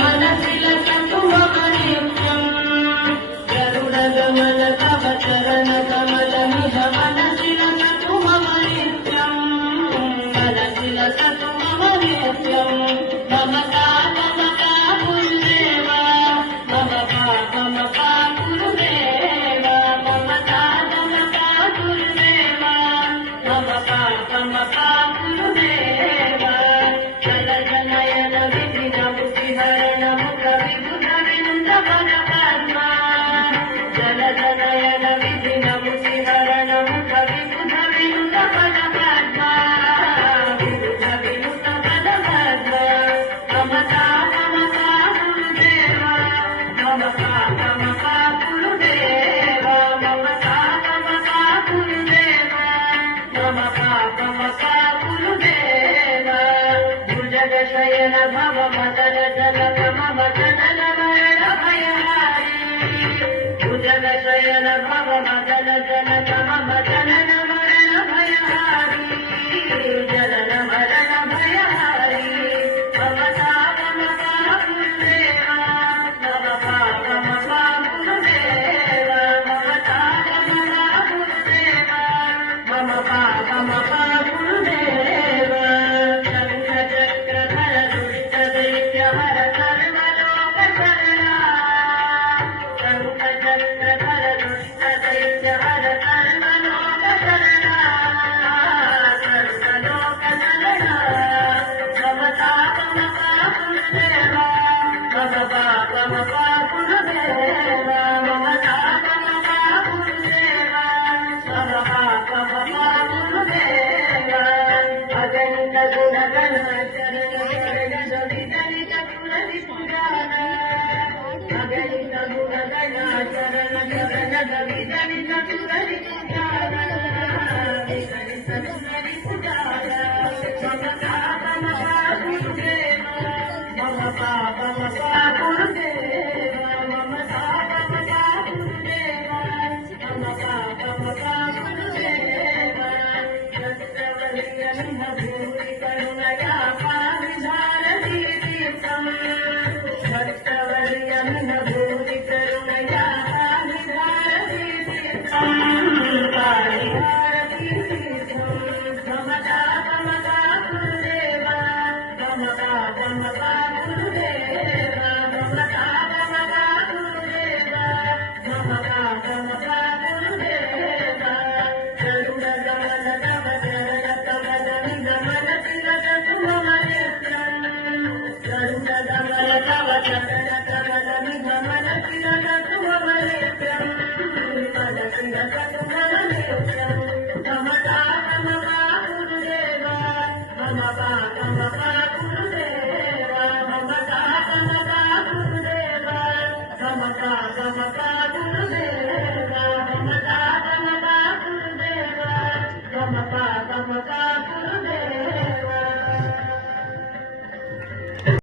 मनसिल सतुमनित्यम् गरुडगमन तव चरण कमलमिह मनसिल सतुमनित्यम् मनसिल सतुमनित्यम् ममता ममता गुरुदेवा ममता गुरुदेवा ममता गुरुदेवा ममता गुरुदेवा जल जनयन विधिन बुद्धिहरण मुख विबुध विनुत पदपद्मा जल जनयन विधिन बुद्धिहरण मुख विबुध विनुत पदपद्मा विबुध विनुत पदपद्मा ममता गुरुदेवा ममता गुरुदेवा ममता गुरुदेवा ममता गुरुदेवा भुजगशयन भव मदन जनक मम जनन मरण भयहारी भुजगशयन भव मदन जनक मम जनन मरण भयहारी जनन मरण भयहारी ममता गुरुदेवा ममता गुरुदेवा ममता गुरुदेवा ममता गुरुदेवा शंख चक्रधर दुष्ट दैत्य हर सर्वलोक शरणा शंख चक्रधर दुष्ट दैत्य हर सर्वलोक शरणा सर्वलोक शरणा ममता गुरुदेवा ममता गुरुदेवा ममता गुरुदेवा ममता गुरुदेवा अगणित गुणगण चरण चरण सवितरित पुरस्कार अगणित गुणगण चरण चरण सवितरित पुरस्कार वितरित पुरस्कार ममता गुरुदेवा ममता गुरुदेवा ममता गुरुदेवा ममता गुरुदेवा चक्रवर्यमिह भूरि करुणया पाविधारति तीर्थम् चक्रवर्यमिह भूरि करुणया पाविधारति तीर्थम् पाविधारति तीर्थम् ममता गुरुदेवा ममता गुरुदेवा ममता गुरुदेवा ममता गुरुदेवा गरुडगमन तव चरण कमलमिह मनसिल सतुमनित्यम् गरुडगमन तव चरण कमलमिह मनसिल सतुमनित्यम् मनसिल सतुमनित्यम् ममता गुरुदेवा ममता